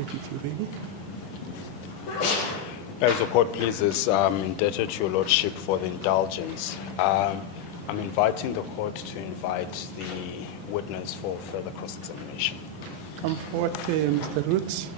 If you're ready. As the court pleases, I'm indebted to your lordship for the indulgence. I'm inviting the court to invite the witness for further cross-examination. Come forward, Mr. Roots.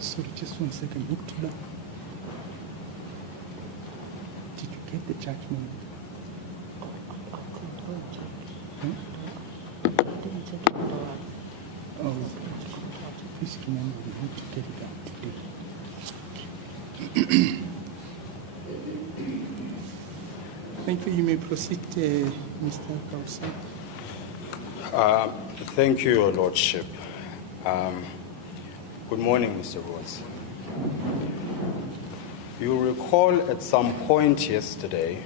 Sorry, just 1 second. Look to that. Did you get the judgment? Hmm? Oh, please remember we need to get it out today. Thank you. You may proceed, Mr. Kausa. Thank you, your lordship. Good morning, Mr. Rhodes. You recall at some point yesterday,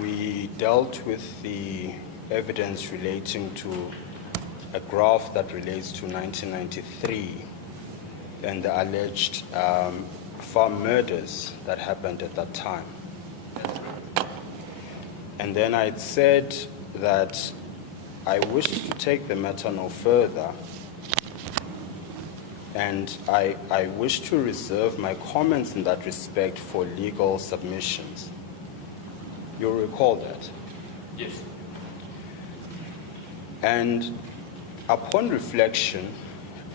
we dealt with the evidence relating to a graph that relates to 1993 and the alleged farm murders that happened at that time. And then I said that I wish to take the matter no further, and I wish to reserve my comments in that respect for legal submissions. You'll recall that? Yes. And upon reflection,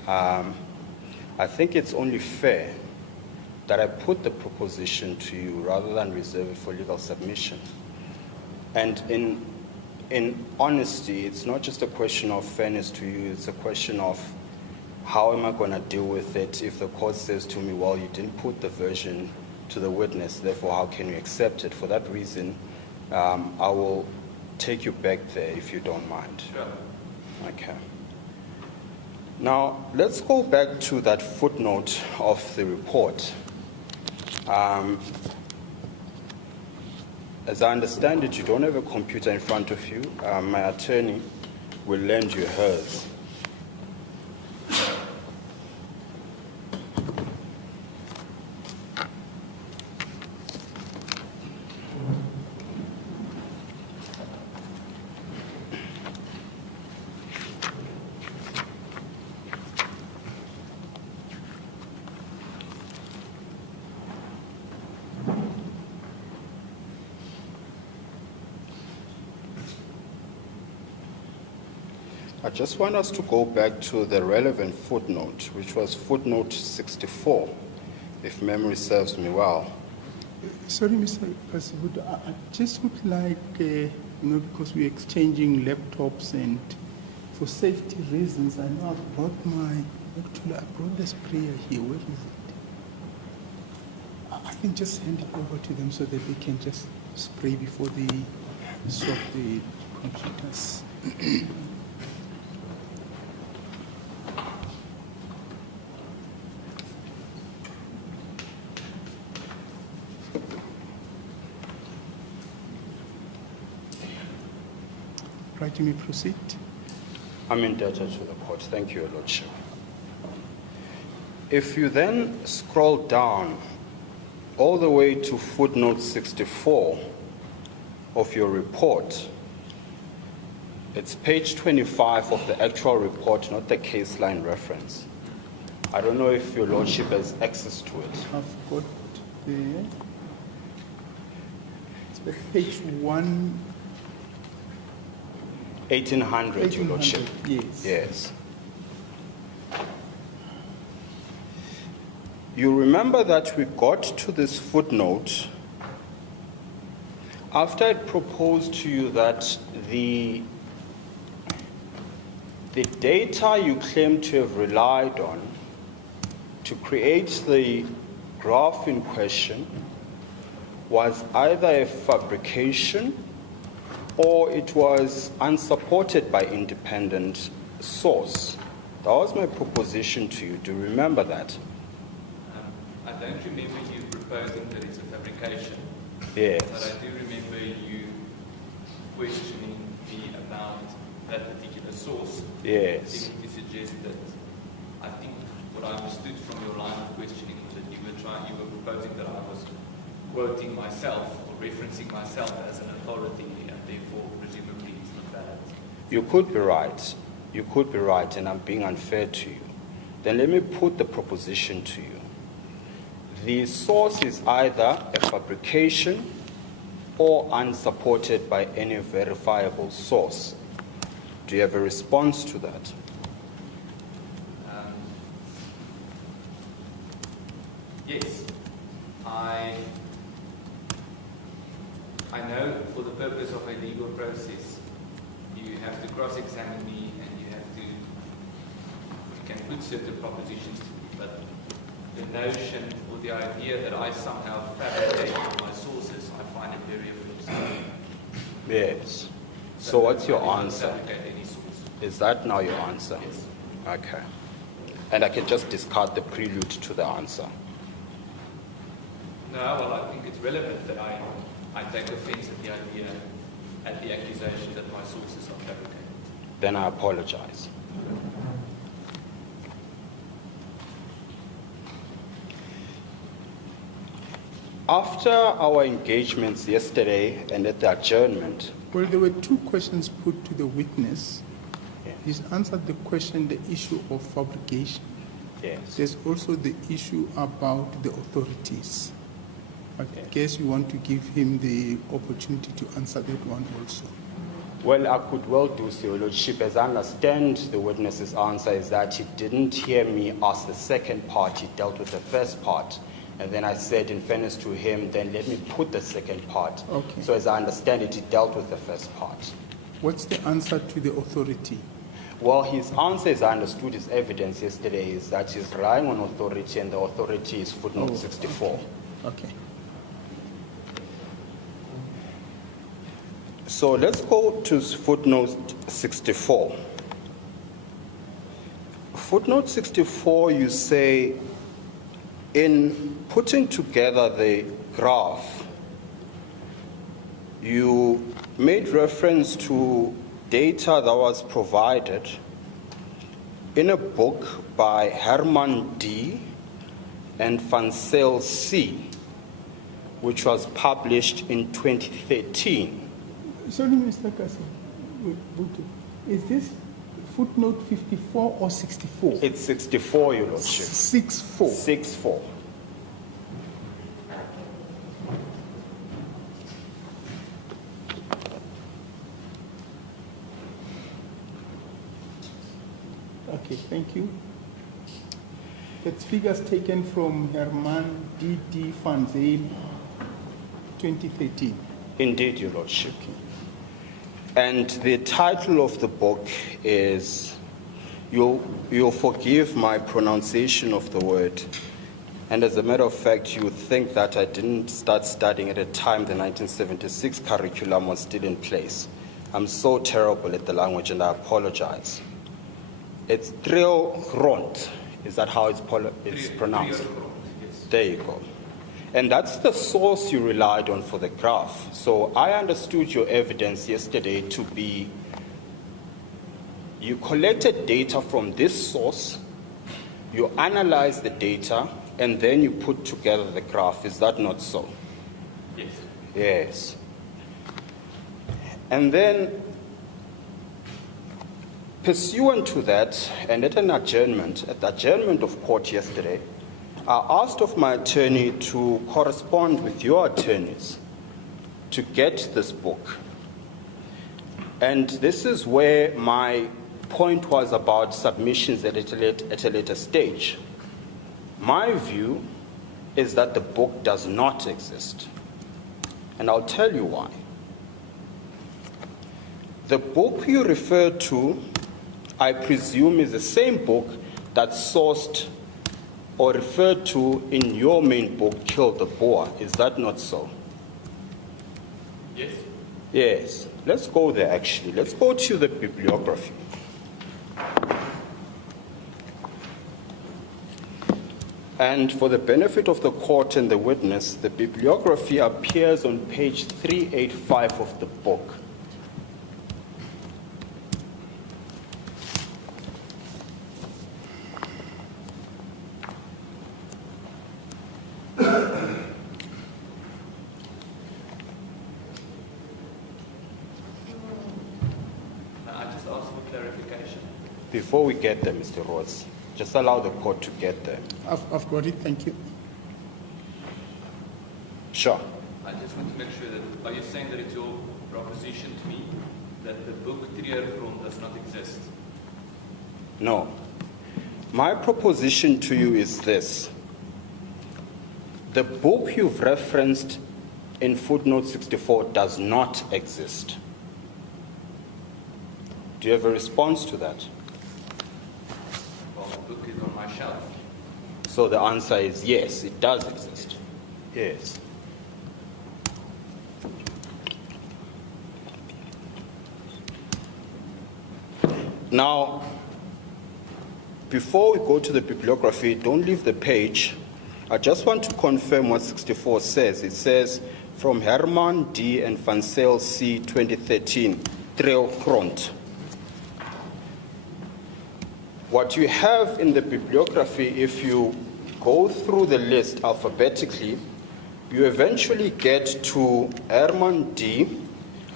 I think it's only fair that I put the proposition to you rather than reserve it for legal submission. And in honesty, it's not just a question of fairness to you, it's a question of how am I going to deal with it if the court says to me, well, you didn't put the version to the witness, therefore how can you accept it? For that reason, I will take you back there if you don't mind. Sure. Okay. Now, let's go back to that footnote of the report. As I understand it, you don't have a computer in front of you. My attorney will lend you hers. I just want us to go back to the relevant footnote, which was footnote 64, if memory serves me well. Sorry, Mr. President, I just would like, because we're exchanging laptops and for safety reasons, I know I brought the sprayer here. Where is it? I can just hand it over to them so that they can just spray before they swap the computers. Right, you may proceed. I'm indebted to the court. Thank you, Your Lordship. If you then scroll down all the way to footnote 64 of your report, it's page 25 of the actual report, not the case line reference. I don't know if Your Lordship has access to it. I've got the it's page 1800, Your Lordship. Yes. Yes. You remember that we got to this footnote After I proposed to you that the data you claim to have relied on to create the graph in question was either a fabrication or it was unsupported by independent source. That was my proposition to you. Do you remember that? I don't remember you proposing that it's a fabrication. Yes. But I do remember you questioning me about that particular source. Yes. Seeming to suggest that I think what I understood from your line of questioning was that you were proposing that I was quoting myself or referencing myself as an authority, and therefore presumably it's not valid. You could be right. You could be right, and I'm being unfair to you. Then let me put the proposition to you. The source is either a fabrication or unsupported by any verifiable source. Do you have a response to that? Yes. I know for the purpose of a legal process, you have to cross-examine me and you can put certain propositions to me, but the notion or the idea that I somehow fabricated my sources, I find it very offensive. Yes. So what's your answer? Fabricate any source. Is that now your answer? Yes. Okay. And I can just discard the prelude to the answer. No, well, I think it's relevant that I take offense at the idea, at the accusation that my sources are fabricated. Then I apologize. After our engagements yesterday and at the adjournment, Well, there were two questions put to the witness. Yeah. He's answered the question, the issue of fabrication. yes, There's also the issue about the authorities. I Yeah. guess you want to give him the opportunity to answer that one also. well, I could well do so, Your Lordship. As I understand the witness's answer is that he didn't hear me ask the second part, he dealt with the first part. And then I said, in fairness to him, then let me put the second part. Okay. So as I understand it, he dealt with the first part. What's the answer to the authority? Well, his answer, as I understood his evidence yesterday, is that he's relying on authority, and the authority is footnote 64. Okay. So let's go to footnote 64. Footnote 64, you say, in putting together the graph, you made reference to data that was provided in a book by Herman D. and Van Zyl C., which was published in 2013. Sorry, Mr. Kasi. Is this footnote 54 or 64? It's 64, Your Lordship. 64. 64. Okay, thank you. That's figures taken from Herman D. Van Zyl, 2013. Indeed, Your Lordship. And the title of the book is, you'll forgive my pronunciation of the word. And as a matter of fact, you would think that I didn't start studying at a time the 1976 curriculum was still in place. I'm so terrible at the language, and I apologize. It's Triogrond. Is that how it's pronounced? Yes. There you go. And that's the source you relied on for the graph. So I understood your evidence yesterday to be, you collected data from this source, you analyzed the data, and then you put together the graph. Is that not so? Yes. Yes. And then, pursuant to that, and at the adjournment of court yesterday, I asked of my attorney to correspond with your attorneys to get this book. And this is where my point was about submissions at a later stage. My view is that the book does not exist. And I'll tell you why. The book you refer to, I presume, is the same book that's sourced or referred to in your main book, Kill the Boer. Is that not so? Yes. Yes. Let's go there, actually. Let's go to the bibliography. And for the benefit of the court and the witness, the bibliography appears on page 385 of the book. Before we get there, Mr. Ross, just allow the court to get there. I've got it, thank you. Sure. I just want to make sure that, are you saying that it's your proposition to me that the book Afriforum does not exist? No. My proposition to you is this. The book you've referenced in footnote 64 does not exist. Do you have a response to that? Well, the book is on my shelf. So the answer is yes, it does exist. Yes. Now, before we go to the bibliography, don't leave the page. I just want to confirm what 64 says. It says, from Herman D. and Van Zyl C. 2013, Trail Grond. What you have in the bibliography, if you go through the list alphabetically, you eventually get to Herman D.,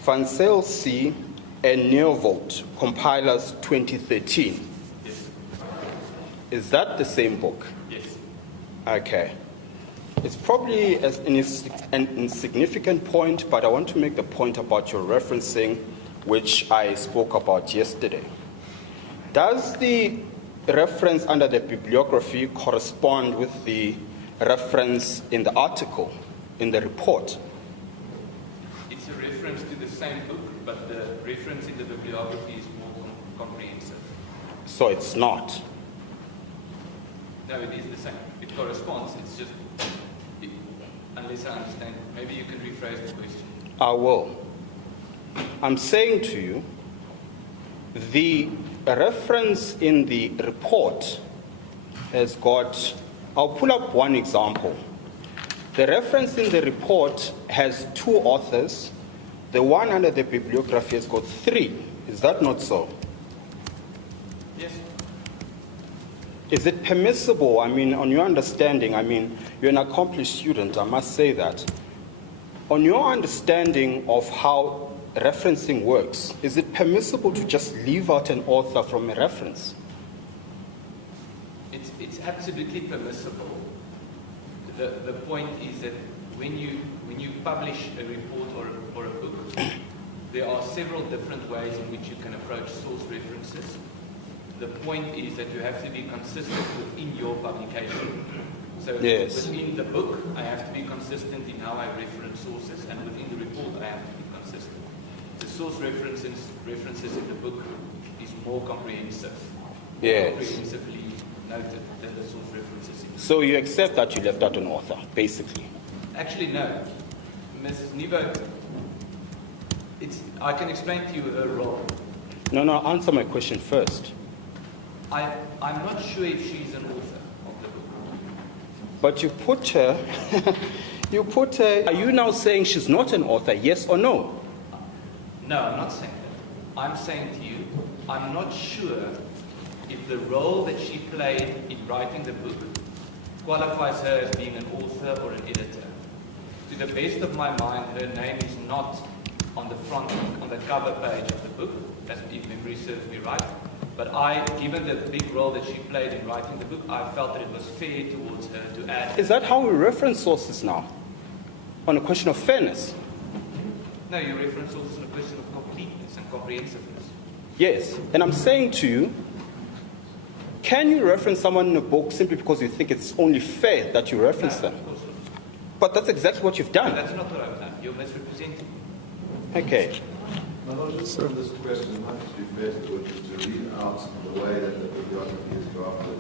Van Zyl C., and Neovolt, compilers 2013. Yes. Is that the same book? Yes. Okay. It's probably an insignificant point, but I want to make the point about your referencing, which I spoke about yesterday. Does the reference under the bibliography correspond with the reference in the article, in the report? It's a reference to the same book, but the reference in the bibliography is more comprehensive. So it's not? No, it is the same. It corresponds. It's just, unless I understand, maybe you can rephrase the question. I will. I'm saying to you, the reference in the report has got, I'll pull up one example. The reference in the report has 2 authors. The one under the bibliography has got 3. Is that not so? Yes. Is it permissible, on your understanding, you're an accomplished student, I must say that. On your understanding of how referencing works, is it permissible to just leave out an author from a reference? It's absolutely permissible. The point is that when you publish a report or a book, there are several different ways in which you can approach source references. The point is that you have to be consistent within your publication. So yes. Within the book, I have to be consistent in how I reference sources, and within the report, I have to be consistent. The source references in the book is more comprehensive, yes. comprehensively noted than the source references in the book. So you accept that you left out an author, basically? Actually, no. Mrs. Nebo, I can explain to you her role. No, answer my question first. I'm not sure if she's an author of the book. But you put her, are you now saying she's not an author, yes or no? No, I'm not saying that. I'm saying to you, I'm not sure if the role that she played in writing the book qualifies her as being an author or an editor. To the best of my mind, her name is not on the front, on the cover page of the book, as if memory serves me right. But given the big role that she played in writing the book, I felt that it was fair towards her to add. Is that how we reference sources now? On a question of fairness? No, you reference sources on a question of completeness and comprehensiveness. Yes, and I'm saying to you, can you reference someone in a book simply because you think it's only fair that you reference them? Of course not. But that's exactly what you've done. No, that's not what I've done. You're misrepresenting. Okay. My Lord, just on this question, it might just be fair to the witness to read out the way that the bibliography is drafted,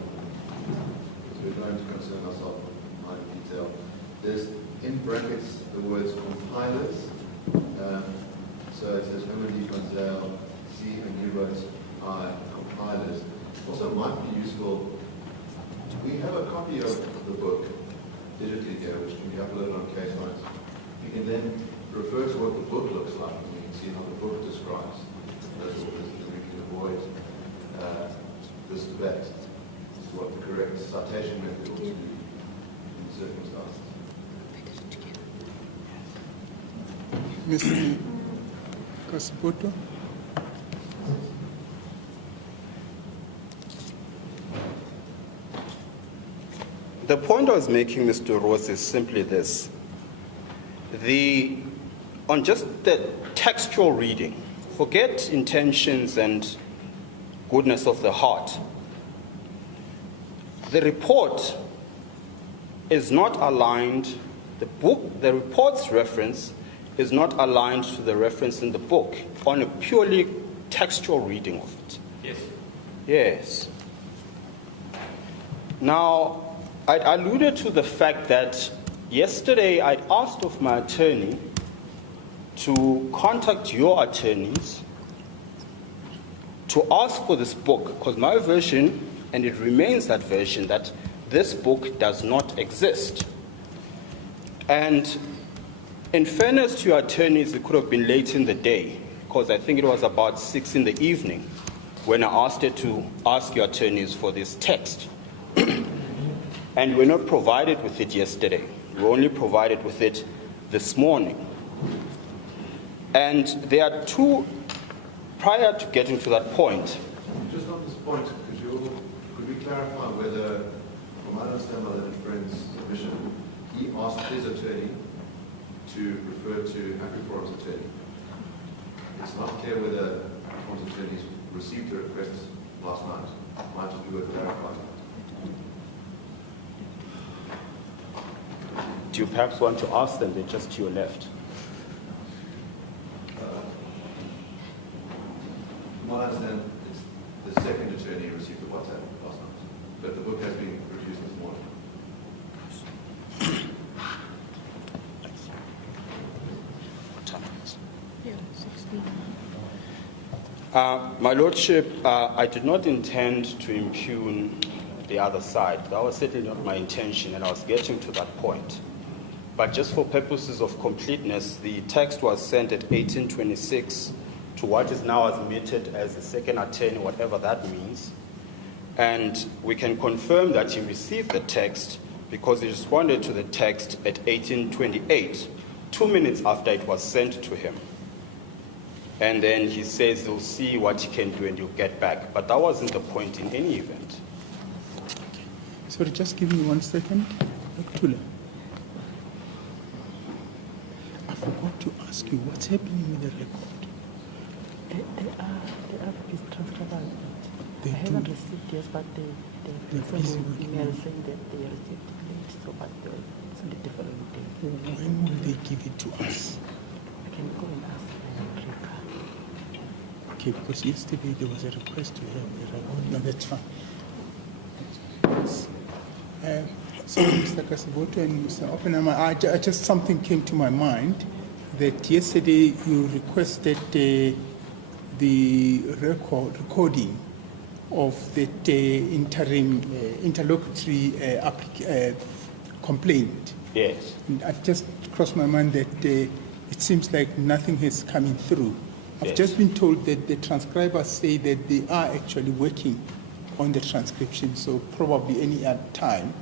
because we're going to concern ourselves with fine detail. There's in brackets the words compilers. So it says Emily Gonzale, C. and you wrote I, compilers. Also, it might be useful. We have a copy of the book digitally here, which can be uploaded on case notes. You can then refer to what the book looks like, and you can see how the book describes those orders, and we can avoid this debate as to what the correct citation method ought to be in circumstances. Mr. Kasipoto? The point I was making, Mr. Ross, is simply this. On just the textual reading, forget intentions and goodness of the heart. The report is not aligned, the report's reference is not aligned to the reference in the book on a purely textual reading of it. Yes. Yes. Now, I alluded to the fact that yesterday I asked of my attorney to contact your attorneys to ask for this book, because my version, and it remains that version, that this book does not exist. And in fairness to your attorneys, it could have been late in the day, because I think it was about 6 in the evening when I asked her to ask your attorneys for this text. And we're not provided with it yesterday. We were only provided with it this morning. And there are two, prior to getting to that point. Just on this point, could we clarify whether, from what I understand by the friend's submission, he asked his attorney to refer to Afriforum's attorney? It's not clear whether Afriforum's attorneys received the request last night. Might just be worth clarifying. Do you perhaps want to ask them? They're just to your left. From what I understand, it's the second attorney who received the WhatsApp last night, but the book has been produced this morning. My Lordship, I did not intend to impugn the other side. That was certainly not my intention, and I was getting to that point. But just for purposes of completeness, the text was sent at 1826 to what is now admitted as the second attorney, whatever that means. And we can confirm that he received the text because he responded to the text at 1828, 2 minutes after it was sent to him. And then he says he'll see what he can do and he'll get back. But that wasn't the point in any event. Sorry, just give me 1 second. Dr. I forgot to ask you, what's happening with the record? They are transcribable. They I haven't do. received yes, but they They're sent busy an working email on it. saying that they received it late, so but they'll send it the following day. When will they give it to us? I can go and ask them. Okay, because yesterday there was a request to have the record. No, that's fine. So, Mr. Kasipoto and Mr. Oppenheimer, just something came to my mind that yesterday you requested the recording of that interim interlocutory complaint. Yes. And it just crossed my mind that it seems like nothing has come in through. I've Yes. just been told that the transcribers say that they are actually working on the transcription, so probably any other time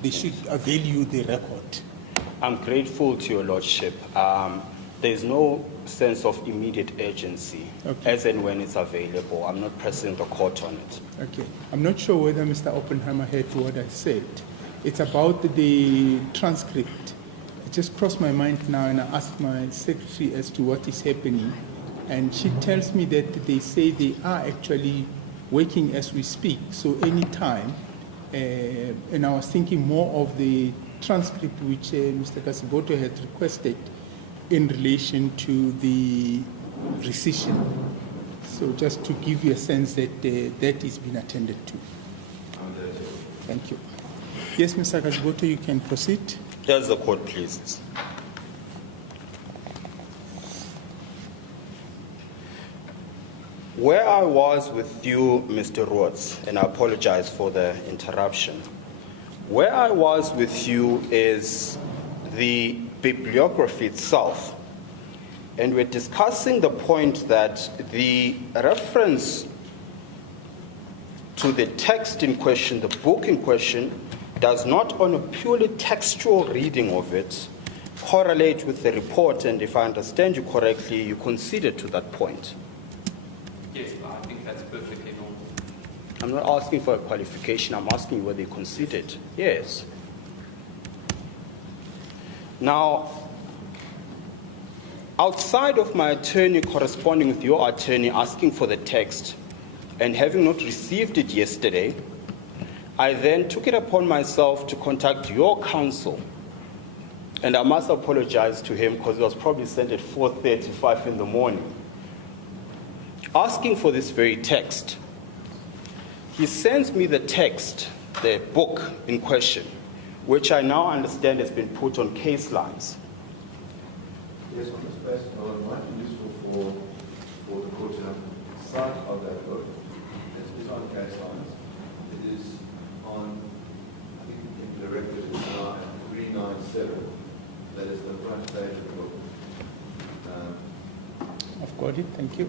they should avail you the record. I'm grateful to your Lordship. There's no sense of immediate urgency. Okay. As and when it's available. I'm not pressing the court on it. Okay. I'm not sure whether Mr. Oppenheimer heard what I said. It's about the transcript. It just crossed my mind now, and I asked my secretary as to what is happening. And she tells me that they say they are actually working as we speak, so any time. And I was thinking more of the transcript which Mr. Kasipoto had requested in relation to the rescission. So just to give you a sense that that is being attended to. Thank you. Yes, Mr. Kaziboto, you can proceed. Here's the court, please. Where I was with you, Mr. Rhodes, and I apologize for the interruption. Where I was with you is the bibliography itself. And we're discussing the point that the reference to the text in question, the book in question, does not, on a purely textual reading of it, correlate with the report. And if I understand you correctly, you conceded to that point. Yes, I think that's perfectly normal. I'm not asking for a qualification. I'm asking you whether you conceded. Yes. Now, outside of my attorney corresponding with your attorney asking for the text and having not received it yesterday, I then took it upon myself to contact your counsel. And I must apologize to him because it was probably sent at 4:35 in the morning, asking for this very text. He sends me the text, the book in question, which I now understand has been put on case lines. Yes, on this basis, it might be useful for the court to have sight of that book. It is on case lines. It is on, I think in the record it is now at 397. That is the front page of the book. I've got it, thank you.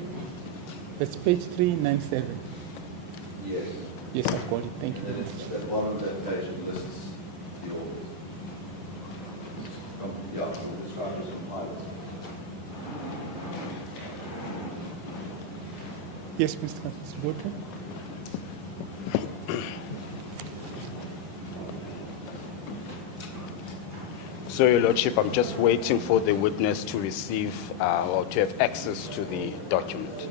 That's page 397. Yes. Yes, I've got it, thank you. And it's at the bottom of that page it lists the authors. Yeah, the describers and pilots. Yes, Mr. Kaziboto. So, Your Lordship, I'm just waiting for the witness to receive or to have access to the document.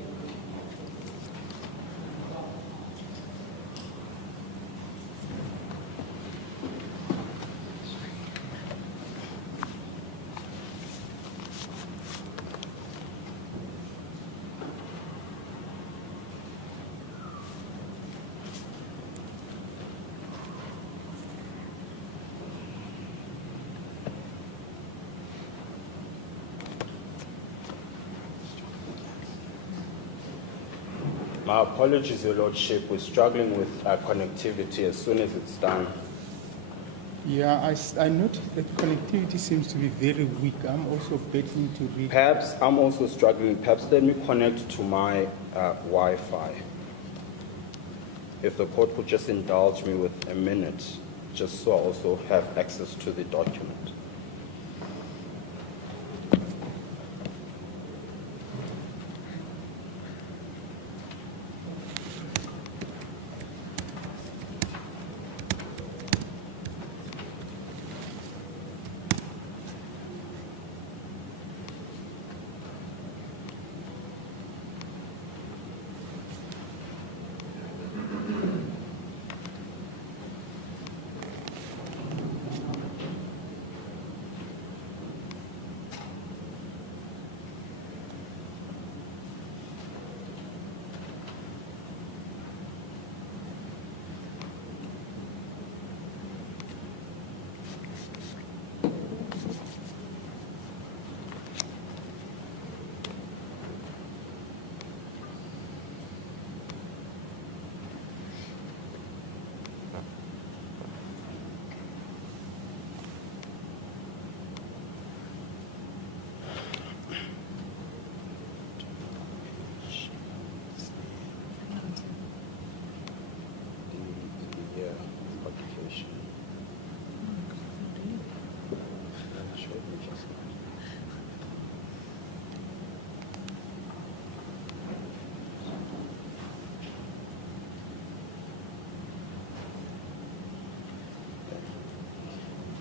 My apologies, Your Lordship. We're struggling with connectivity. As soon as it's done. Yeah, I noticed that connectivity seems to be very weak. I'm also betting to read. Perhaps I'm also struggling. Perhaps let me connect to my Wi-Fi. If the court could just indulge me with a minute, just so I also have access to the document.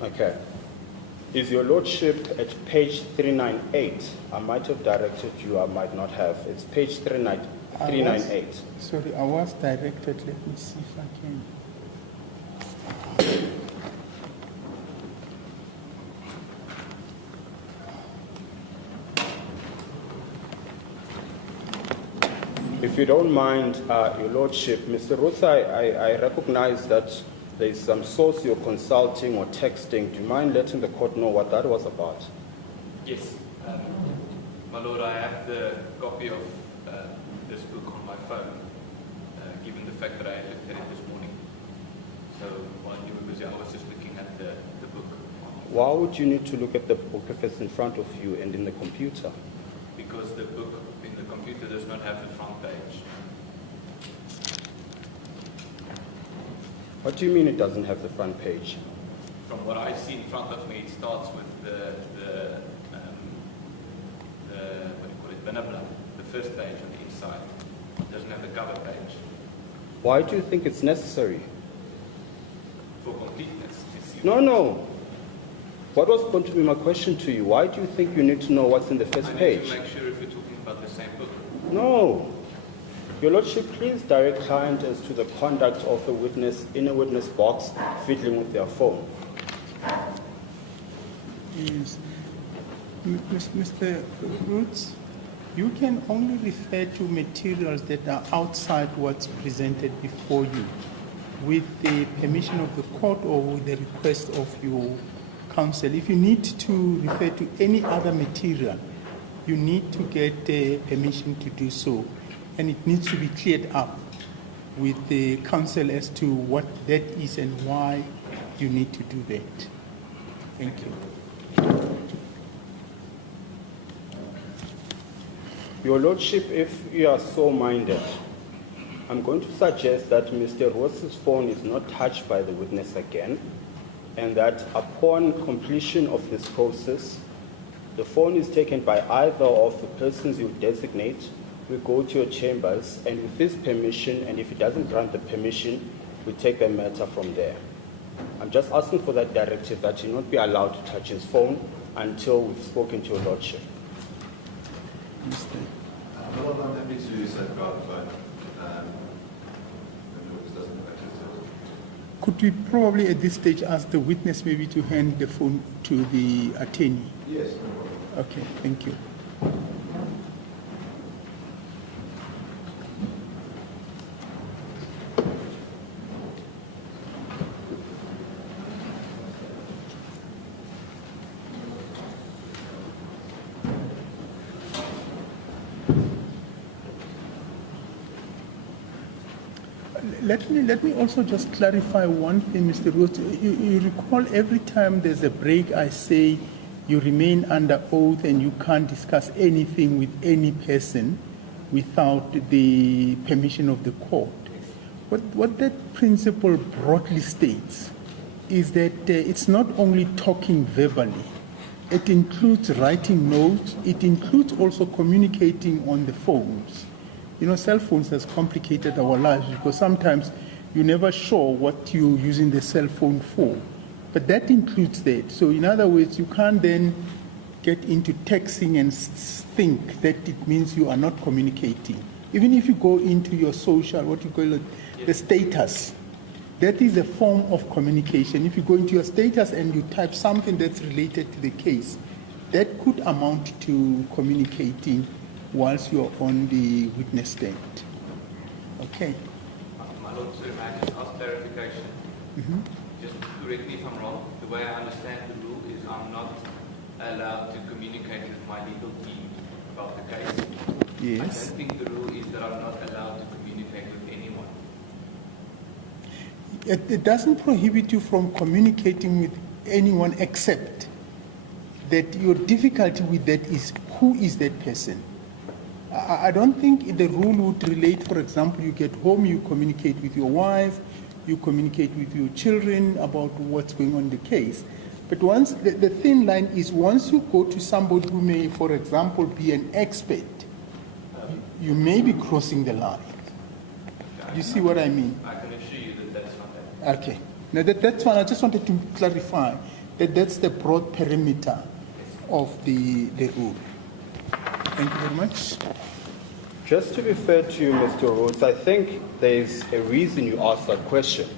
Okay. Is Your Lordship at page 398? I might have directed you, I might not have. It's page 398. Sorry, I was directed. Let me see if I can. If you don't mind, Your Lordship, Mr. Roots, I recognize that there is some socio consulting or texting. Do you mind letting the court know what that was about? Yes. My Lord, I have the copy of this book on my phone, given the fact that I looked at it this morning. So while you were busy, I was just looking at the book. Why would you need to look at the book if it's in front of you and in the computer? Because the book in the computer does not have the front page. What do you mean it doesn't have the front page? From what I see in front of me, it starts with the what do you call it, Benabla, the first page on the inside. It doesn't have the cover page. Why do you think it's necessary? For completeness. No. What was going to be my question to you? Why do you think you need to know what's in the first I need page? to make sure if you're talking about the same book. No. Your Lordship, please direct client as to the conduct of a witness in a witness box fiddling with their phone. Yes. Mr. Roots, you can only refer to materials that are outside what's presented before you with the permission of the court or with the request of your counsel. If you need to refer to any other material, you need to get permission to do so, and it needs to be cleared up with the counsel as to what that is and why you need to do that. Thank you. Your Lordship, if you are so minded, I'm going to suggest that Mr. Ross's phone is not touched by the witness again, and that upon completion of this process, the phone is taken by either of the persons you designate. We go to your chambers, and with this permission, and if it doesn't grant the permission, we take the matter from there. I'm just asking for that directive that he not be allowed to touch his phone until we've spoken to your Lordship. I'm happy to safeguard the phone. It doesn't have access to it. Could we probably at this stage ask the witness maybe to hand the phone to the attorney? Yes, no problem. Okay, thank you. Let me also just clarify one thing, Mr. Rhodes. You recall every time there's a break, I say you remain under oath and you can't discuss anything with any person without the permission of the court. What that principle broadly states is that it's not only talking verbally. It includes writing notes. It includes also communicating on the phones. You know, cell phones has complicated our lives because sometimes you're never sure what you're using the cell phone for. But that includes that. So in other words, you can't then get into texting and think that it means you are not communicating. Even if you go into your social, what you call it, the status, that is a form of communication. If you go into your status and you type something that's related to the case, that could amount to communicating whilst you're on the witness stand. Okay. My Lord, sir, may I just ask clarification? Just correct me if I'm wrong. The way I understand the rule is I'm not allowed to communicate with my legal team about the case. Yes. I don't think the rule is that I'm not allowed to communicate with anyone. It doesn't prohibit you from communicating with anyone except that your difficulty with that is who is that person. I don't think the rule would relate, for example, you get home, you communicate with your wife, you communicate with your children about what's going on in the case. But once the thin line is once you go to somebody who may, for example, be an expert, you may be crossing the line. You see what I mean? I can assure you that that's not that. Okay. Now that's fine. I just wanted to clarify that that's the broad perimeter of the rule. Thank you very much. Just to be fair to you, Mr. Rhodes, I think there's a reason you asked that question.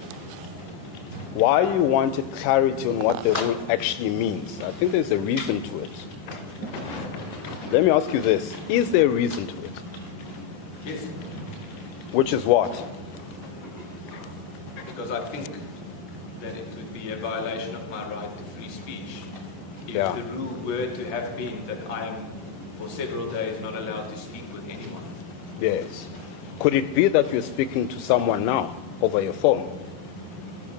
Why you wanted clarity on what the rule actually means. I think there's a reason to it. Let me ask you this. Is there a reason to it? Yes. Which is what? Because I think that it would be a violation of my right to free speech if Yeah. the rule were to have been that I am for several days not allowed to speak with anyone. Yes. Could it be that you're speaking to someone now over your phone?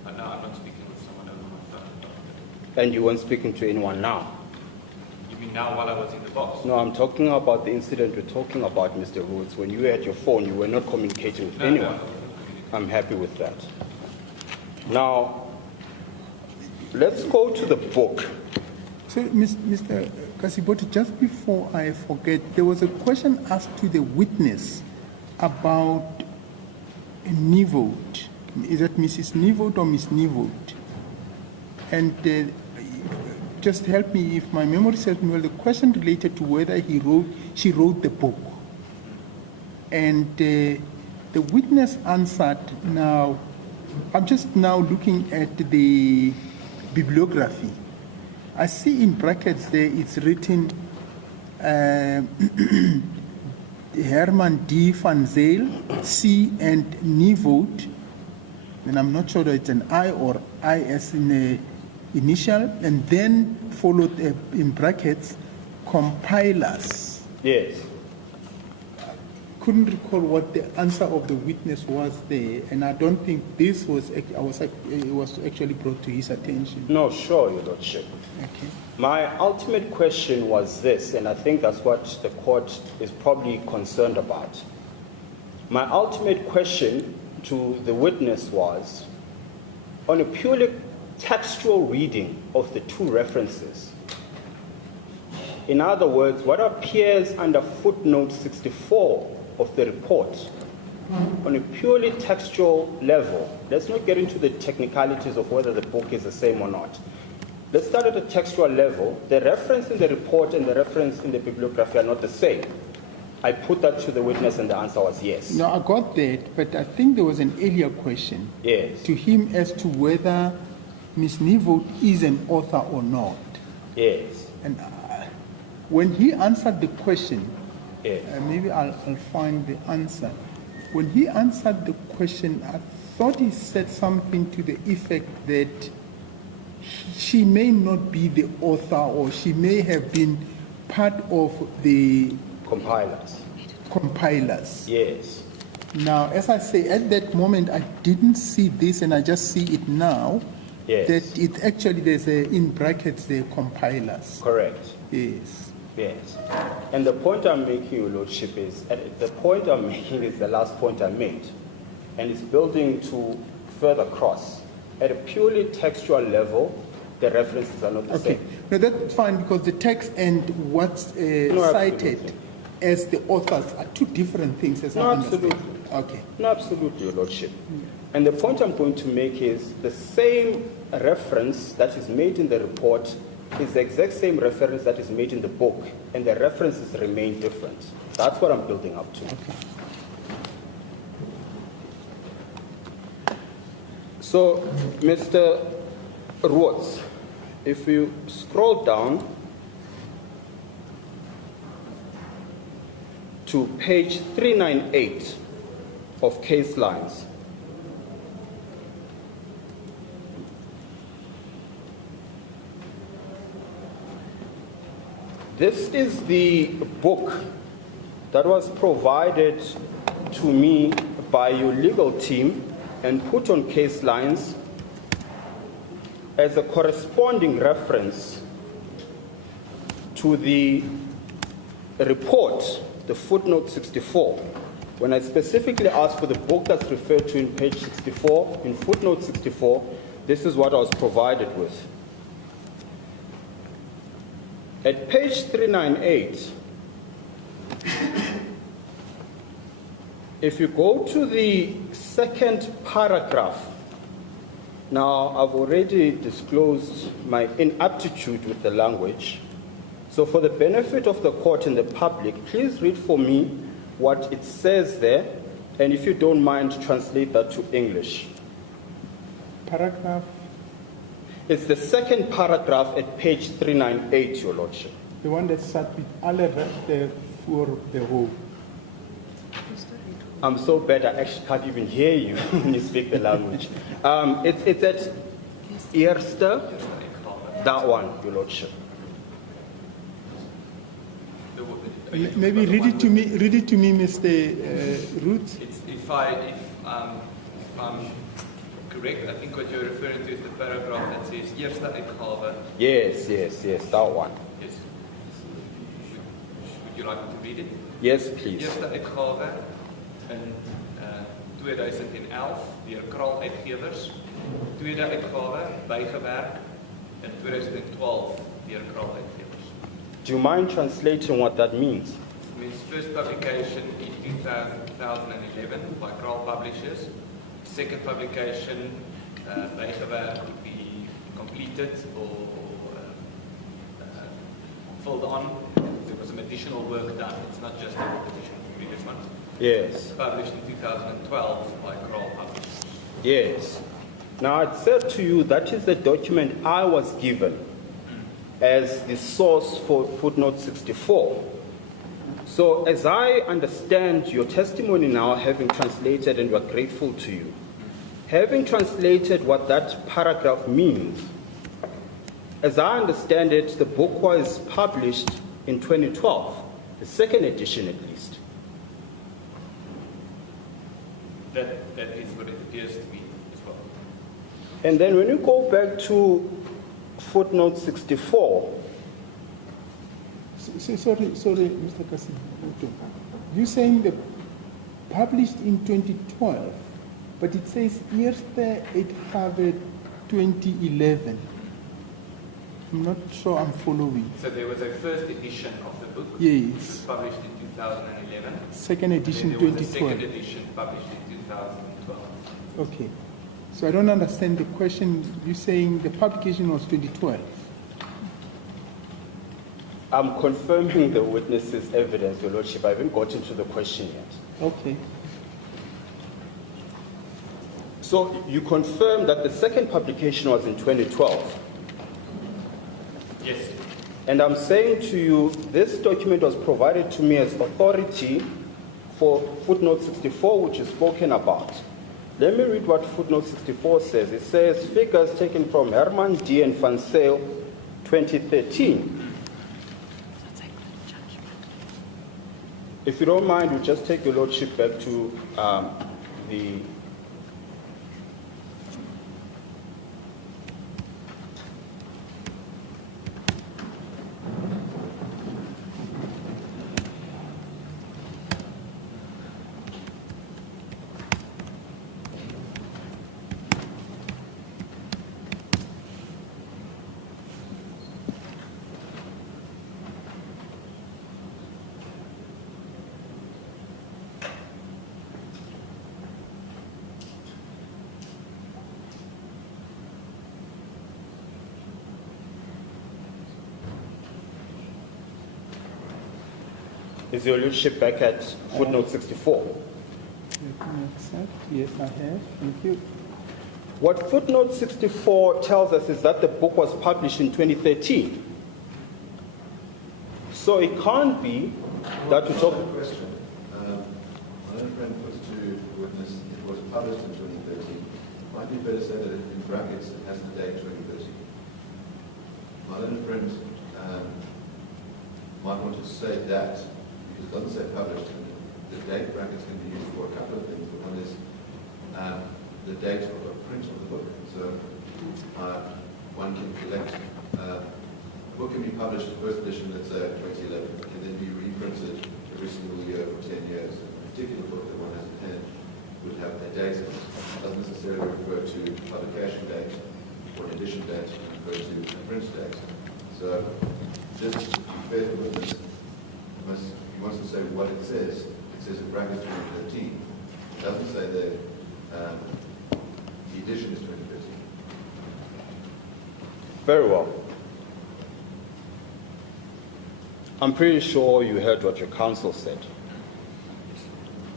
And now I'm not speaking with someone over my phone. And you weren't speaking to anyone now? You mean now while I was in the box? No, I'm talking about the incident we're talking about, Mr. Roots. When you were at your phone, you were not communicating with anyone. I'm happy with that. Now, let's go to the book. So, Mr. Kasiboti, just before I forget, there was a question asked to the witness about a Nivold. Is that Mrs. Nivold or Miss Nivold? And just help me if my memory serves me well. The question related to whether she wrote the book, and the witness answered. Now, I'm just now looking at the bibliography. I see in brackets there it's written Herman D. van Zyl, C. and Nivold. And I'm not sure that it's an I or IS in the initial, and then followed in brackets compilers. Yes. Couldn't recall what the answer of the witness was there, and I don't think this was it was actually brought to his attention. No, sure, Your Lordship. Okay. My ultimate question was this, and I think that's what the court is probably concerned about. My ultimate question to the witness was, on a purely textual reading of the two references, in other words, what appears under footnote 64 of the report, on a purely textual level, let's not get into the technicalities of whether the book is the same or not. Let's start at a textual level. The reference in the report and the reference in the bibliography are not the same. I put that to the witness and the answer was yes. No, I got that, but I think there was an earlier question Yes. to him as to whether Ms. Nivold is an author or not. Yes. And when he answered the question, Yes. maybe I'll find the answer. When he answered the question, I thought he said something to the effect that she may not be the author, or she may have been part of the compilers. Yes. Now, as I say, at that moment, I didn't see this, and I just see it now. Yes. That it actually, there's in brackets, the compilers. Correct. Yes. Yes. And the point I'm making, Your Lordship, is the point I'm making is the last point I made, and it's building to further cross. At a purely textual level, the references are not the Okay. same. No, that's fine, because the text and what's cited as the authors are two different things. As No, I understand. absolutely. Okay. No, absolutely, Your Lordship. And the point I'm going to make is the same reference that is made in the report is the exact same reference that is made in the book, and the references remain different. That's what I'm building up to. Okay. So, Mr. Roots, if you scroll down to page 398 of case lines, this is the book that was provided to me by your legal team and put on case lines as a corresponding reference to the report, the footnote 64. When I specifically asked for the book that's referred to in page 64, in footnote 64, this is what I was provided with. At page 398, if you go to the second paragraph, now I've already disclosed my inaptitude with the language. So for the benefit of the court and the public, please read for me what it says there, and if you don't mind, translate that to English. Paragraph. It's the second paragraph at page 398, Your Lordship. The one that starts with alle rechte voor de hoofd. I'm so bad I actually can't even hear you when you speak the language. It's at Eerste, that one, Your Lordship. Maybe read it to me, Mr. Root. It's, if I'm correct, I think what you're referring to is the paragraph that says Eerste Uitgawe. Yes, that one. Yes. Would you like me to read it? Yes, please. Eerste Uitgawe in 2011 deur Kraal Uitgewers. Tweede uitgawe bygewerk in 2012 deur Kraal Uitgewers. Do you mind translating what that means? It means first publication in 2011 by Kraal Publishers. Second publication, bygewerk, would be completed or filled on. There was some additional work done. It's not just a repetition of the previous one. Yes. Published in 2012 by Kraal Publishers. Yes. Now, I said to you that is the document I was given as the source for footnote 64. So, as I understand your testimony now, having translated, and we're grateful to you, having translated what that paragraph means, as I understand it, the book was published in 2012, the second edition at least. That is what it appears to be as well. And then when you go back to footnote 64. Sorry, Mr. Kasim. You're saying the published in 2012, but it says Eerste Uitgawe 2011. I'm not sure I'm following. So there was a first edition of the book. Yes. It was published in 2011. Second edition And then there 2012. was a second edition published in 2012. Okay. So I don't understand the question. You're saying the publication was 2012. I'm confirming the witness's evidence, Your Lordship. I haven't got into the question yet. Okay. So you confirm that the second publication was in 2012. Yes. And I'm saying to you, this document was provided to me as authority for footnote 64, which is spoken about. Let me read what footnote 64 says. It says, figures taken from Herman D. and Van Zyl, 2013. If you don't mind, we'll just take Your Lordship back to the... Is Your Lordship back at footnote 64? Let me accept. Yes, I have. Thank you. What footnote 64 tells us is that the book was published in 2013. So it can't be that we talk... Question. My own friend puts to witness it was published in 2013. Might be better said that in brackets it has the date 2013. My own friend might want to say that, because it doesn't say published, and the date brackets can be used for a couple of things. But one is the date of a print of the book. So one can collect, a book can be published, first edition, let's say 2011, can then be reprinted every single year for 10 years. A particular book that one has in hand would have a date. It doesn't necessarily refer to publication date or an edition date, it refers to a print date. So just to be fair to witness, he wants to say what it says. It says in brackets 2013. It doesn't say the edition is 2013. Very well. I'm pretty sure you heard what your counsel said.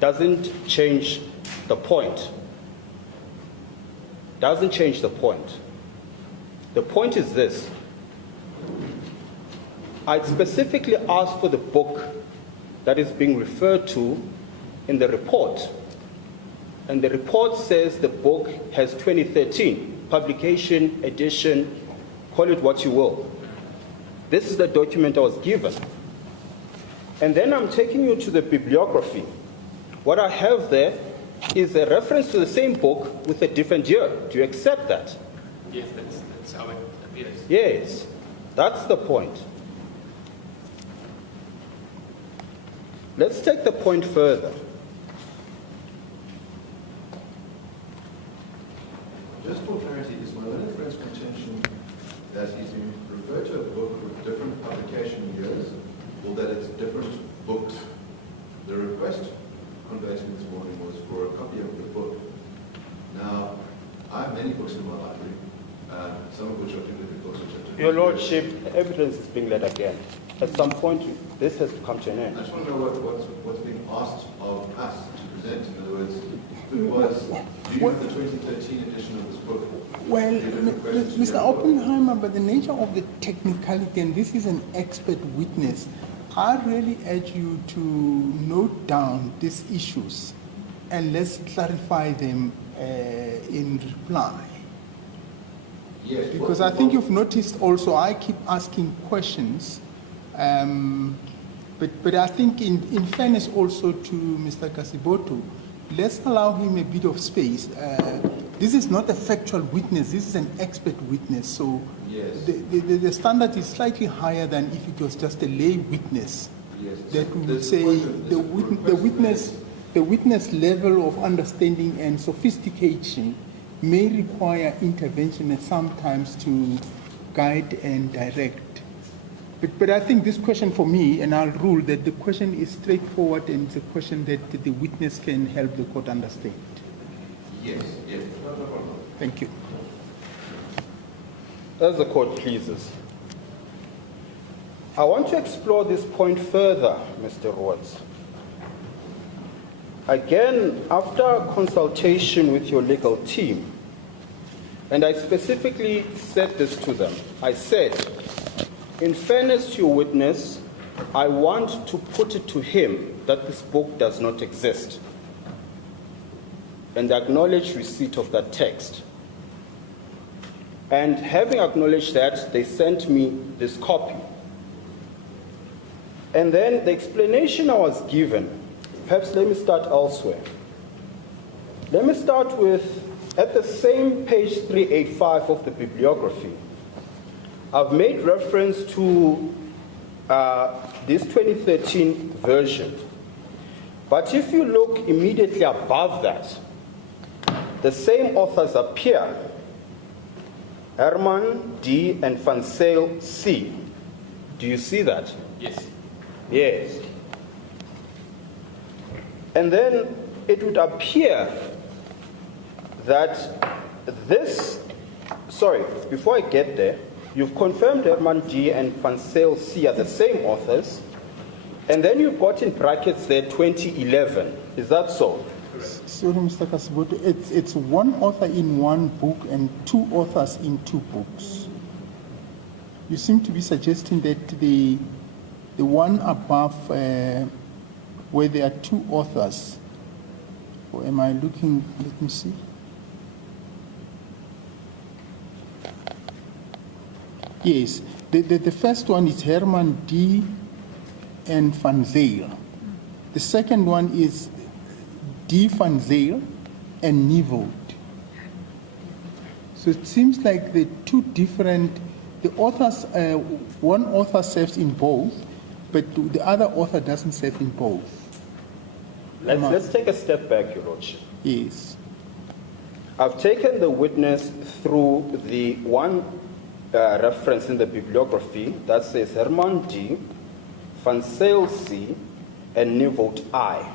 Doesn't change the point. Doesn't change the point. The point is this. I specifically asked for the book that is being referred to in the report. And the report says the book has 2013, publication, edition, call it what you will. This is the document I was given. And then I'm taking you to the bibliography. What I have there is a reference to the same book with a different year. Do you accept that? Yes, that's how it appears. Yes, that's the point. Let's take the point further. Just for clarity, is my learned friend's contention that he's been referred to a book with different publication years, or that it's different books? The request conveyed to me this morning was for a copy of the book. Now, I have many books in my library, some of which are duplicate books. Your Lordship, evidence is being led again. At some point, this has to come to an I end. just want to know what's being asked of us to present. In other words, do you have the 2013 edition of this book? Well, Do you have the questions Mr. here? Oppenheimer, by the nature of the technicality, and this is an expert witness, I really urge you to note down these issues and let's clarify them in reply. Yes. Because I think you've noticed also I keep asking questions, but I think in fairness also to Mr. Kasiboto, let's allow him a bit of space. This is not a factual witness, this is an expert witness, so Yes. the standard is slightly higher than if it was just a lay witness. Yes. That we would There's a say question- the witness level of understanding and sophistication may require intervention at sometimes to guide and direct. But I think this question for me, and I'll rule that the question is straightforward and it's a question that the witness can help the court understand. Yes, yes. No problem. Thank you. As the court pleases. I want to explore this point further, Mr. Rhodes. Again, after consultation with your legal team, and I specifically said this to them, I said, in fairness to your witness, I want to put it to him that this book does not exist, and acknowledge receipt of that text. And having acknowledged that, they sent me this copy. And then the explanation I was given, perhaps let me start elsewhere. Let me start with, at the same page 385 of the bibliography, I've made reference to this 2013 version. But if you look immediately above that, the same authors appear, Herman D. and Van Zyl C. Do you see that? Yes. Yes. And then it would appear that this, sorry, before I get there, you've confirmed Herman D. and Van Zyl C. are the same authors, and then you've got in brackets there 2011. Is that so? Sorry, Mr. Kasiboto, it's one author in one book and two authors in two books. You seem to be suggesting that the one above where there are two authors, or am I looking, let me see. Yes, the first one is Herman D. and Van Zyl. The second one is D. Van Zyl and Nieuwhout. So it seems like the two different, the authors, one author serves in both, but the other author doesn't serve in both. Let's take a step back, Your Lordship. Yes. I've taken the witness through the one reference in the bibliography that says Herman D., Van Zyl C., and Nieuwhout I.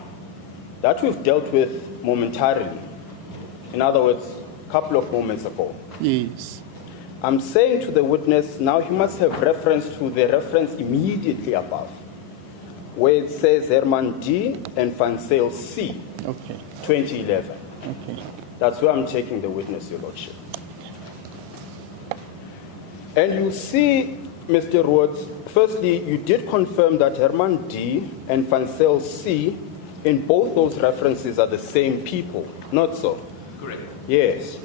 That we've dealt with momentarily. In other words, a couple of moments ago. Yes. I'm saying to the witness, now he must have reference to the reference immediately above, where it says Herman D. and Van Zyl C. Okay. 2011. Okay. That's where I'm taking the witness, Your Lordship. And you see, Mr. Rhodes, firstly, you did confirm that Herman D. and Van Zyl C. in both those references are the same people, not so? Correct. Yes.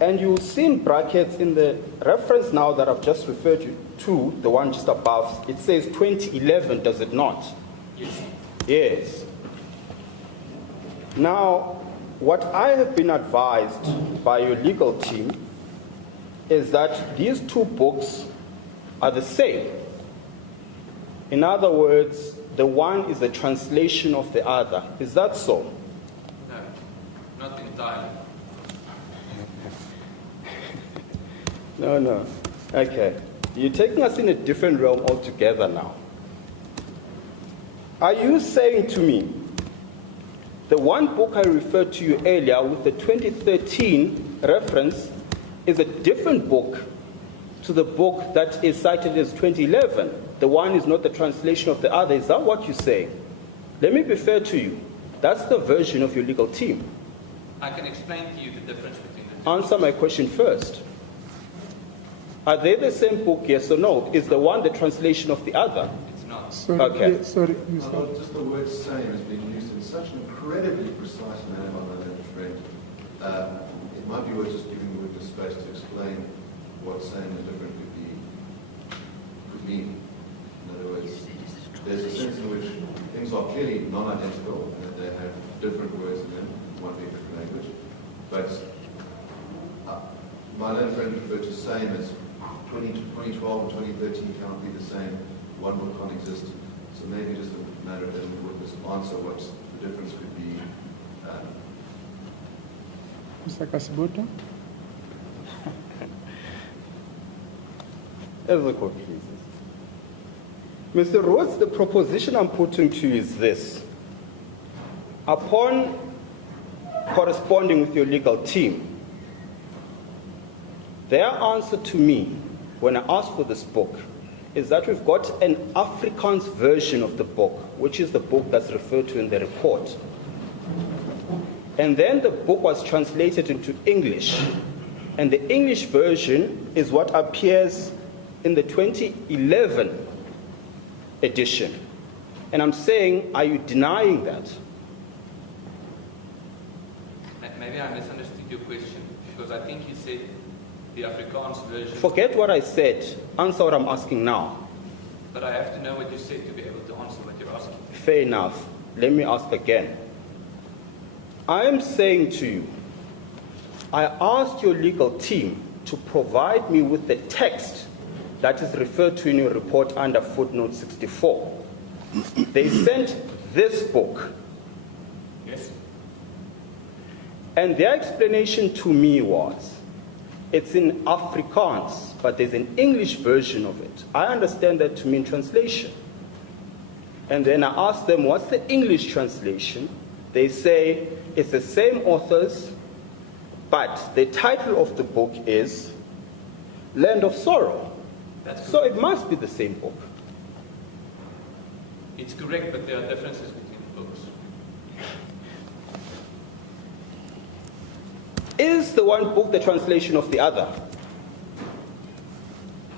And you'll see in brackets in the reference now that I've just referred you to, the one just above, it says 2011, does it not? Yes. Yes. Now, what I have been advised by your legal team is that these two books are the same. In other words, the one is a translation of the other. Is that so? No, not entirely. No. Okay. You're taking us in a different realm altogether now. Are you saying to me, the one book I referred to you earlier with the 2013 reference is a different book to the book that is cited as 2011? The one is not the translation of the other. Is that what you're saying? Let me be fair to you. That's the version of your legal team. I can explain to you the difference between the two. Answer my question first. Are they the same book, yes or no? Is the one the translation of the other? It's not. Sorry, Okay. yeah, sorry, No, Mr. just the word same is being used in such an incredibly precise manner by my learned friend. It might be worth just giving the witness space to explain what same and different could mean. In other words, there's a sense in which things are clearly non-identical and that they have different words in them, one being different language. But my learned friend referred to same as 2012 and 2013 cannot be the same. One book can't exist. So maybe just a matter of letting the witness answer what the difference could be. Mr. Kasibuta? As the court pleases. Mr. Rhodes, the proposition I'm putting to you is this. Upon corresponding with your legal team, their answer to me when I asked for this book is that we've got an Afrikaans version of the book, which is the book that's referred to in the report. And then the book was translated into English. And the English version is what appears in the 2011 edition. And I'm saying, are you denying that? Maybe I misunderstood your question, because I think you said the Afrikaans version. Forget what I said. Answer what I'm asking now. But I have to know what you said to be able to answer what you're asking. Fair enough. Let me ask again. I am saying to you, I asked your legal team to provide me with the text that is referred to in your report under footnote 64. They sent this book. Yes. And their explanation to me was, it's in Afrikaans, but there's an English version of it. I understand that to mean translation. And then I asked them, what's the English translation? They say, it's the same authors, but the title of the book is Land of Sorrow. That's So it must be the same book. It's correct, but there are differences between the books. Is the one book the translation of the other?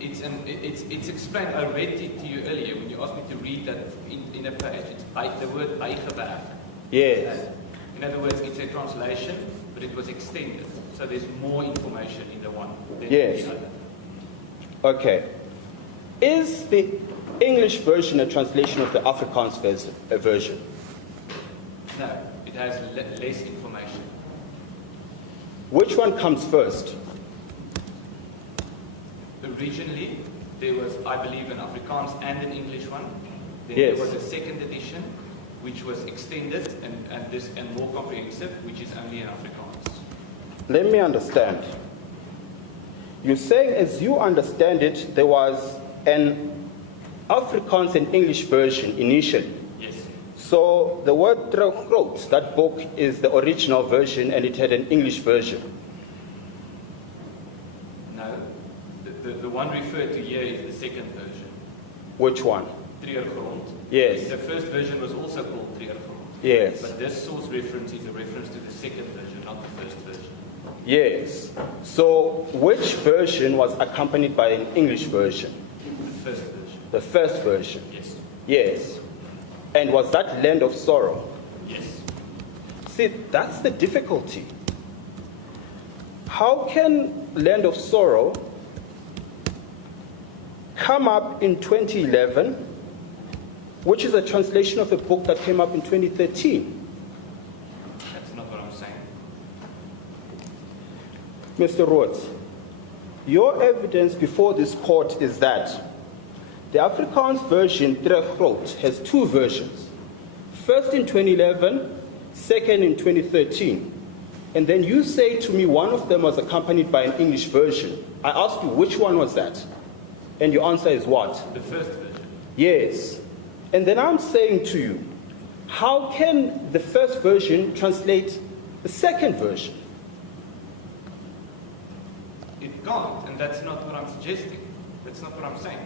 It's explained. I read it to you earlier when you asked me to read that in a page. It's the word bygewerk. Yes. In other words, it's a translation, but it was extended. So there's more information in the one than Yes. in the other. Okay. Is the English version a translation of the Afrikaans version? No, it has less information. Which one comes first? Originally, there was, I believe, an Afrikaans and an English one. Then Yes. there was a second edition, which was extended and more comprehensive, which is only in Afrikaans. Let me understand. You're saying, as you understand it, there was an Afrikaans and English version initially. Yes. So the word Groot, that book is the original version and it had an English version. No, the one referred to here is the second version. Which one? Treurgrond. Yes. The first version was also called Treurgrond. Yes. But this source reference is a reference to the second version, not the first version. Yes. So which version was accompanied by an English version? The first version. The first version. Yes. Yes. And was that Land of Sorrow? Yes. See, that's the difficulty. How can Land of Sorrow come up in 2011, which is a translation of a book that came up in 2013? That's not what I'm saying. Mr. Rhodes, your evidence before this court is that the Afrikaans version, Teruggrond, has two versions. First in 2011, second in 2013. And then you say to me one of them was accompanied by an English version. I asked you which one was that? And your answer is what? The first version. Yes. And then I'm saying to you, how can the first version translate the second version? It can't, and that's not what I'm suggesting. That's not what I'm saying.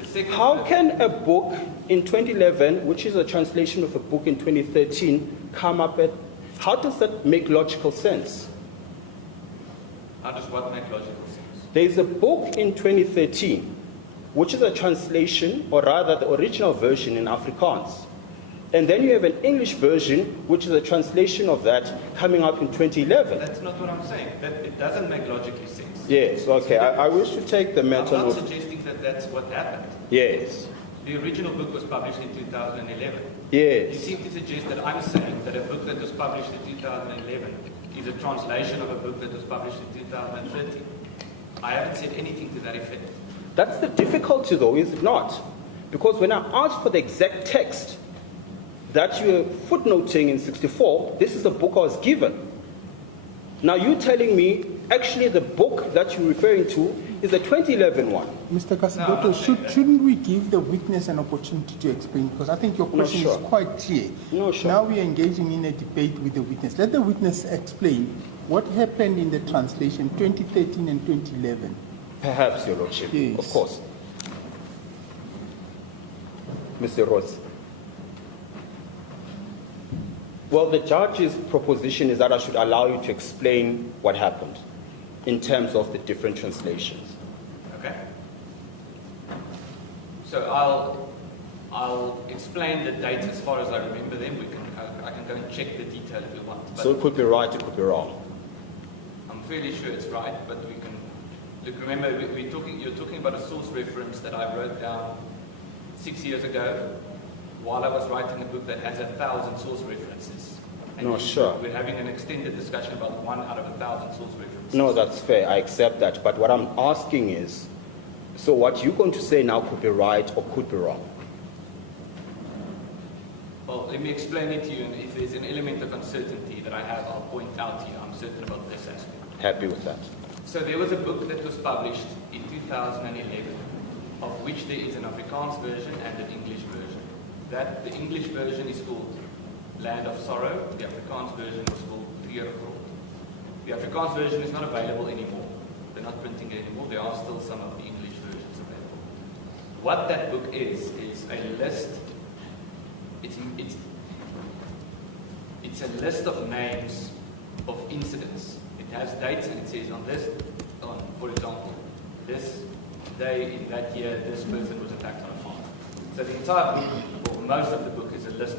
The second How version- can a book in 2011, which is a translation of a book in 2013, come up at... How does that make logical sense? How does what make logical sense? There is a book in 2013, which is a translation, or rather the original version in Afrikaans. And then you have an English version, which is a translation of that coming up in 2011. That's not what I'm saying. That it doesn't make logically sense. Yes, okay. I wish to take the I'm matter not note. suggesting that that's what happened. Yes, The original book was published in 2011. You yes. seem to suggest that I'm saying that a book that was published in 2011 is a translation of a book that was published in 2013. I haven't said anything to that effect. That's the difficulty though, is it not? Because when I asked for the exact text that you're footnoting in 64, this is the book I was given. Now you're telling me, actually the book that you're referring to is the 2011 one. Mr. No, Kasiboto, I'm not saying that. shouldn't we give the witness an opportunity to explain? Because I think your question sure. is quite clear. No, sure. Now we are engaging in a debate with the witness. Let the witness explain what happened in the translation 2013 and 2011. Perhaps, Your Lordship. Yes. Of course. Mr. Ross. Well, the judge's proposition is that I should allow you to explain what happened in terms of the different translations. Okay? So I'll explain the dates as far as I remember them. I can go and check the detail if you want. But So it could be right, it could be wrong. I'm fairly sure it's right, but we can look. Remember, you're talking about a source reference that I wrote down 6 years ago while I was writing a book that has 1,000 source references. And No, sure. We're having an extended discussion about 1 out of 1,000 source references. No, that's fair. I accept that. But what I'm asking is, so what you're going to say now could be right or could be wrong. Well, let me explain it to you, and if there's an element of uncertainty that I have, I'll point out to you. I'm certain about this aspect. Happy with that. So there was a book that was published in 2011, of which there is an Afrikaans version and an English version. The English version is called Land of Sorrow. The Afrikaans version was called Treurgrond. The Afrikaans version is not available anymore. They're not printing it anymore. There are still some of the English versions available. What that book is a list. It's a list of names of incidents. It has dates and it says for example, this day in that year, this person was attacked on a farm. So the entire book, or most of the book, is a list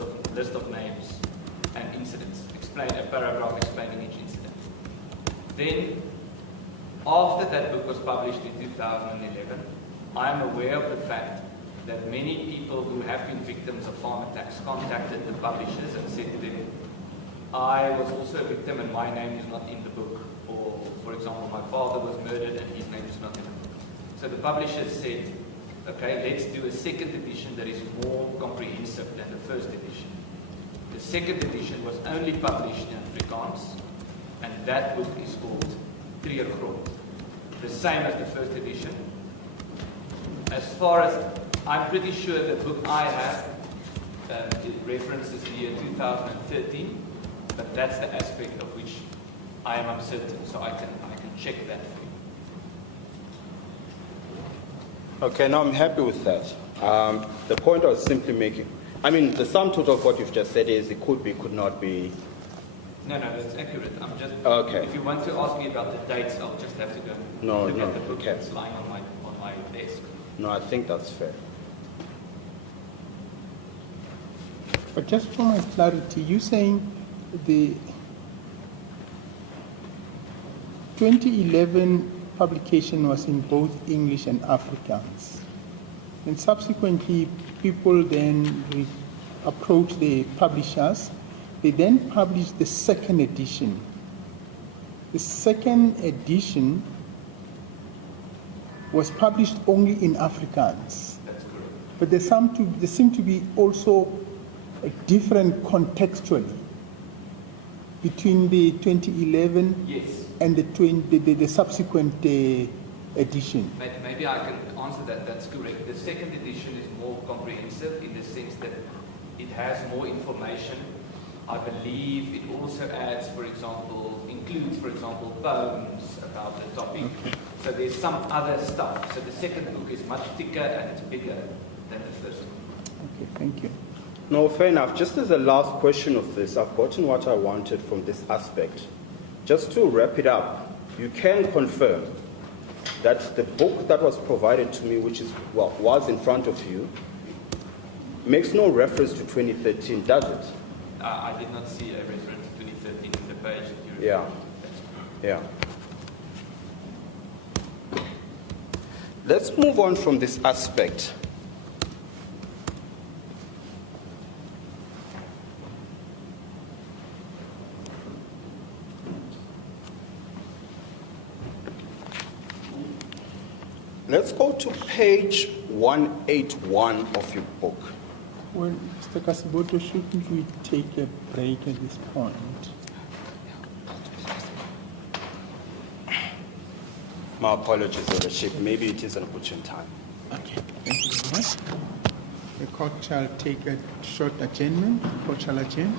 of names and incidents. A paragraph explaining each incident. Then, after that book was published in 2011, I am aware of the fact that many people who have been victims of farm attacks contacted the publishers and said to them, I was also a victim and my name is not in the book. Or, for example, my father was murdered and his name is not in the book. So the publishers said, okay, let's do a second edition that is more comprehensive than the first edition. The second edition was only published in Afrikaans, and that book is called Treurgrond, the same as the first edition. As far as I'm pretty sure the book I have, it references the year 2013, but that's the aspect of which I am uncertain, so I can check that for you. Okay, now I'm happy with that. The point I was simply making, the sum total of what you've just said is it could be, could not be. No, that's accurate. I'm just. Okay. If you want to ask me about the dates, I'll just have to go look at the book okay. that's lying on my desk. No, I think that's fair. But just for my clarity, you're saying the 2011 publication was in both English and Afrikaans. And subsequently, people then approached the publishers. They then published the second edition. The second edition was published only in Afrikaans. That's correct. But there seem to be also a different contextually between the 2011 Yes. and the subsequent edition. Maybe I can answer that. That's correct. The second edition is more comprehensive in the sense that it has more information. I believe it also adds, includes, for example, poems about the topic. Okay. So there's some other stuff. So the second book is much thicker and it's bigger than the first one. Okay, thank you. No, fair enough. Just as a last question of this, I've gotten what I wanted from this aspect. Just to wrap it up, you can confirm that the book that was provided to me, which was in front of you, makes no reference to 2013, does it? I did not see a reference to 2013 in the page that you Yeah. referred to. Yeah. Let's move on from this aspect. Let's go to page 181 of your book. Well, Mr. Kasiboto, shouldn't we take a break at this point? My apologies, Lordship. Maybe it is an opportune time. Okay, thank you very much. The court shall take a short adjournment. The court shall adjourn.